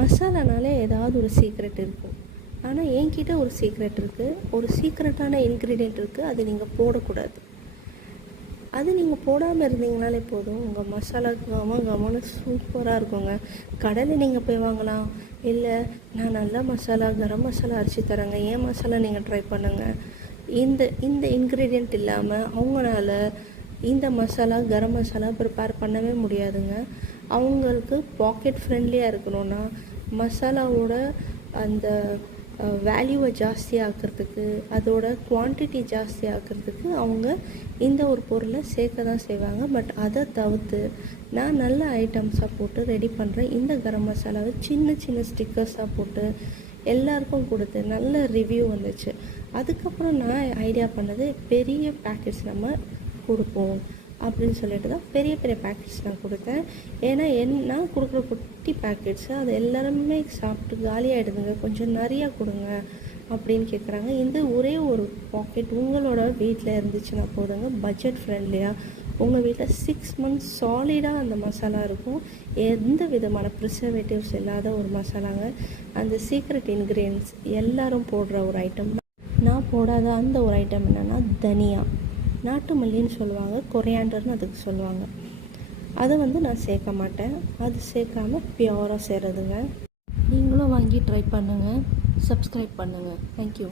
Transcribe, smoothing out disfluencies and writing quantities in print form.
மசாலானாலே ஏதாவது ஒரு சீக்ரெட் இருக்கும். ஆனால் என்கிட்ட ஒரு சீக்ரெட் இருக்குது, ஒரு சீக்ரெட்டான இன்க்ரீடியண்ட் இருக்குது. அது நீங்கள் போடக்கூடாது. அது நீங்கள் போடாமல் இருந்தீங்கனாலே போதும், உங்கள் மசாலா கமன்னு சூப்பராக இருக்குங்க. கடையில் நீங்கள் போய் வாங்கலாம், இல்லை நான் நல்ல மசாலா கரம் மசாலா அரைச்சி தரேங்க, ஏன் மசாலா நீங்கள் ட்ரை பண்ணுங்கள். இந்த இந்த இன்க்ரீடியண்ட் இல்லாமல் அவங்களால இந்த மசாலா கரம் மசாலா ப்ரிப்பேர் பண்ணவே முடியாதுங்க. அவங்களுக்கு பாக்கெட் ஃப்ரெண்ட்லியாக இருக்கணும்னா மசாலாவோட அந்த வேல்யூவை ஜாஸ்தி ஆக்கிறதுக்கு, அதோட குவான்டிட்டி ஜாஸ்தி ஆக்கிறதுக்கு அவங்க இந்த ஒரு பொருளை சேர்க்க தான் செய்வாங்க. பட் அதை தவிர்த்து நான் நல்ல ஐட்டம்ஸாக போட்டு ரெடி பண்ணுறேன். இந்த கரம் மசாலாவை சின்ன சின்ன ஸ்டிக்கர்ஸாக போட்டு எல்லாருக்கும் கொடுத்து நல்ல ரிவ்யூ வந்துச்சு. அதுக்கப்புறம் நான் ஐடியா பண்ணது, பெரிய பேக்கெட்ஸ் நம்ம கொடுப்போம் அப்படின்னு சொல்லிட்டு தான் பெரிய பெரிய பேக்கெட்ஸ் நான் கொடுத்தேன். ஏன்னா நான் கொடுக்குற குட்டி பேக்கெட்ஸு அது எல்லாருமே சாப்பிட்டு காலியாகிடுதுங்க, கொஞ்சம் நிறையா கொடுங்க அப்படின்னு கேட்குறாங்க. இந்த ஒரே ஒரு பாக்கெட் உங்களோட வீட்டில் இருந்துச்சுன்னா போதுங்க, பட்ஜெட் ஃப்ரெண்ட்லியாக உங்கள் வீட்டில் 6 months சாலிடாக அந்த மசாலா இருக்கும். எந்த விதமான ப்ரிசர்வேட்டிவ்ஸ் இல்லாத ஒரு மசாலாங்க. அந்த சீக்ரெட் இன்க்ரீடியன்ட்ஸ் எல்லோரும் போடுற ஒரு ஐட்டம். நான் போடாத அந்த ஒரு ஐட்டம் என்னென்னா தனியா, நாட்டு மல்லின்னு சொல்லுவாங்க, கொரியாண்டர்னு அதுக்கு சொல்லுவாங்க. அதை நான் சேர்க்க மாட்டேன். அது சேர்க்காமல் பியூராக செய்கிறதுங்க. நீங்களும் வாங்கி ட்ரை பண்ணுங்கள், சப்ஸ்கிரைப் பண்ணுங்கள். தேங்க்யூ.